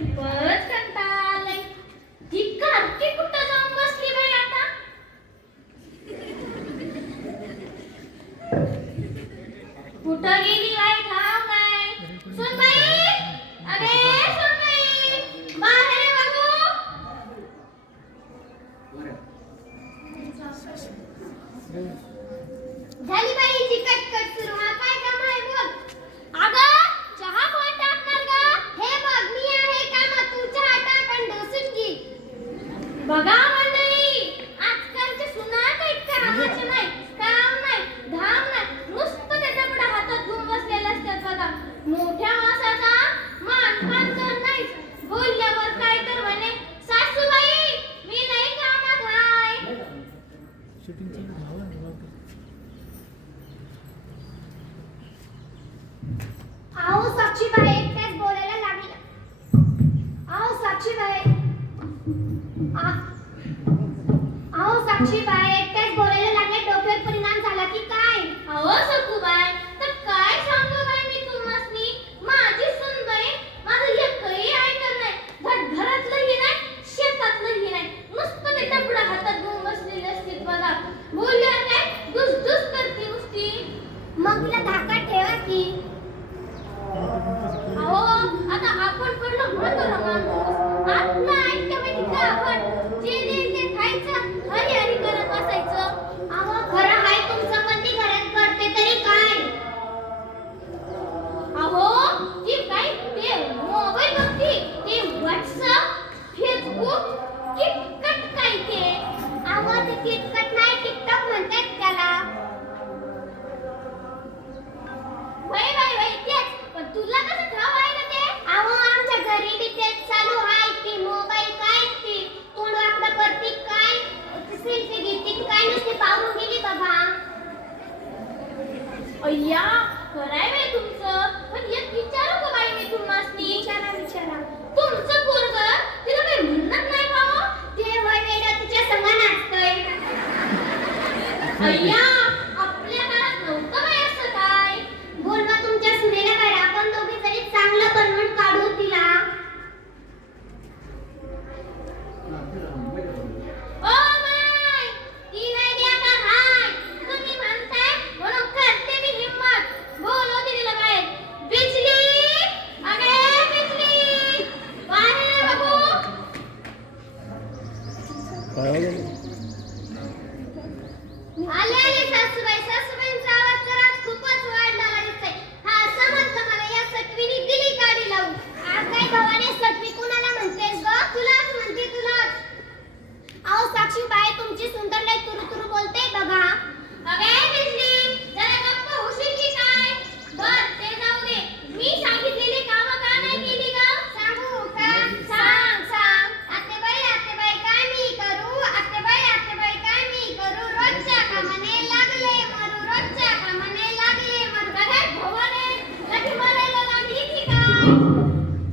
खूपच कंटाळा आलाय. ही कार्तिक कुठं जाऊन बसली बाई आता? कुठं गेली बाई ठाव नाही. सुनबाई, अरे सुनबाई, बाहेर ये बघू. झाली बाई हिची कटकट सुरू. हा काय काम आहे बोल. अगं चहा कोण टाकणार ग? हे बघ मी आहे कामात, तू चहा टाक आणि ढोसून घे. बघा मंडळी, आजकालच्या सुना काही कामाच्या नाही, काम नाही, धाम नाही, नुसतं त्याच्या पुढे हातात घेऊन बसलेले असतात बघा. मोठ्या माणसाचा मान तर नाही, बोलल्यावर काय तर म्हणे सासूबाई मी नाही कामात हाय. आओ साक्षीबाई एकट्याच बोलायला लागल्या. आओ साक्षीबाई, आओ साक्षीबाई एकट्याच बोलायला लागल्या. डोक्यावर परिणाम झाला की काय? अहो सखूबाई, तर काय सांगू बाई मी तुम्हासनी. माझी सुनबाई माझं एकही ऐकत नाही. धड घरातलंही नाही, शेतातलंही नाही, नुसतं त्याच्या पुढे हातात घेऊन बसलेले असते बघा. बोलल्यावर काय दुसदुस करते नुसती. मग तिला धाकात ठेवा की. अहो आता आपण पडलो म्हातारा माणूस, आपलं ऐकतं माहिती का? आपण जे देईल ते खायचं, हरी हरी करत बसायचं. अहो खरं आहे तुमचं, पण ती घरात करते तरी काय? अहो ती काय ते मोबाईल बघते, ते व्हॉट्सअप, फेसबुक, किटकट काय ते. अहो ते किटकट नाही, टिकटॉक म्हणतात त्याला. वय वय वय तेच, पण तुला कसं ठाव आहे ना ते? अहो आमच्या घरी बी तेच चालू आहे की. मोबाईल काय ती तोंड वाकडं करते काय, सेल्फी घेते काय, नुसते पाहून गेली बघा. अय्या खरंय बाई तुमचं, पण एक विचारू का बाई मी तुम्हासनी? विचारा. तुमचं पोरगं तिला काही म्हणत नाही का हो? ते वय वेडा तिच्या संग नाचतंय. अय्या आपल्या काळात नव्हतं बाई असं काय. बोलवा तुमच्या सुनेला काय, आपण दोघी जरी चांगलं बनवून काढू तिला. ओ माय, ती नाही द्या का हाय? तुम्ही म्हणताय म्हणून करते मी हिम्मत. बोलवते तिला बाहेर. बिजली, अगे बिजली, बाहेर ये बघू. आले सासूबाई. सासूबाईंचा आवाज जरा खूपच वाढलेला दिसतोय. हा समजलं मला, या सटवीने दिली गाडी लावून. आज काय भवाने सटवी कुणाला म्हणतेस ग? तुलाच म्हणते, तुलाच. अहो साक्षीबाई तुमची सुंदर लय तुरु बोलते बघा. अगे बिजली, जरा गप्प होशील की काय? बर ते जाऊ दे, मी सांगितलेली कामं का नाही केली ग? सांगू का? सांग. आतेबाई काय मी करू? आतेबाई काय मी करू? रोजच्या कामाने लागले मरू, रोजच्या कामाने लागले मरू. काय भवाने कधी मरायला लागली की काय?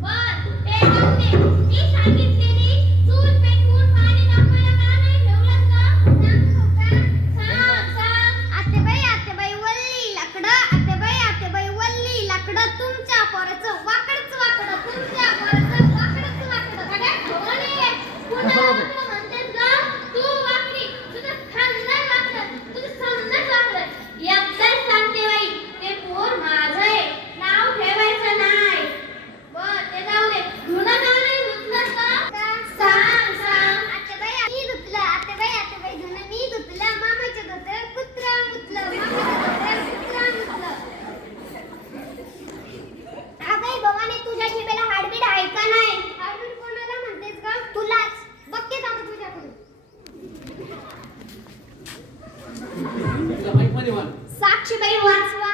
बर ते जाऊ दे, मी सांगितलेली चूल पेटवून पाणी तापवायला का नाही ठेवलंस ग? सांगू का? सांग. आतेबाई वल्ली लाकडं. आतेबाई वल्ली लाकडं. तुमच्या पोराचं वाकडच वाकडं, तुमच्या पोराचं वाकडच वाकडं. काय भवाने पुन्हा म्हणतेस ग? तू वाकडी, तुझं खानदान वाकडं, तुझं समजच वाकडं. एकदाच सांगते बाई, ते पोर माझं आहे, नाव ठेवायचं नाही. बर ते जाऊ दे, धुणं का नाही धुतलंस का? सांग. आतेबाई मी धुतलं. आतेबाई धुणं मी धुतलं. मामाच्या धोतर कुत्रा मुतलं. अगं भवानी तुझ्या जिभेला हाडबीड आहे का नाही? हाडबीड कोणाला म्हणतेस ग? तुलाच. बघते का तुझ्याकडे. साक्षीबाई वाचवा.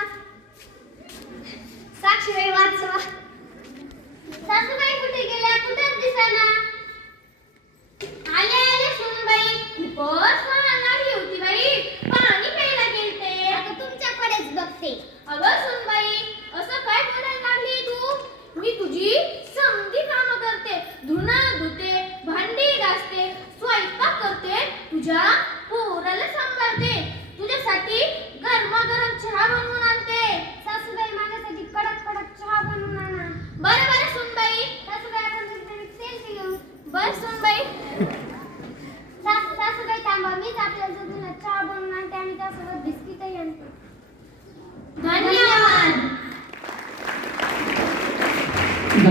सासूबाई कुठे गेल्या? कुठेच दिसेना.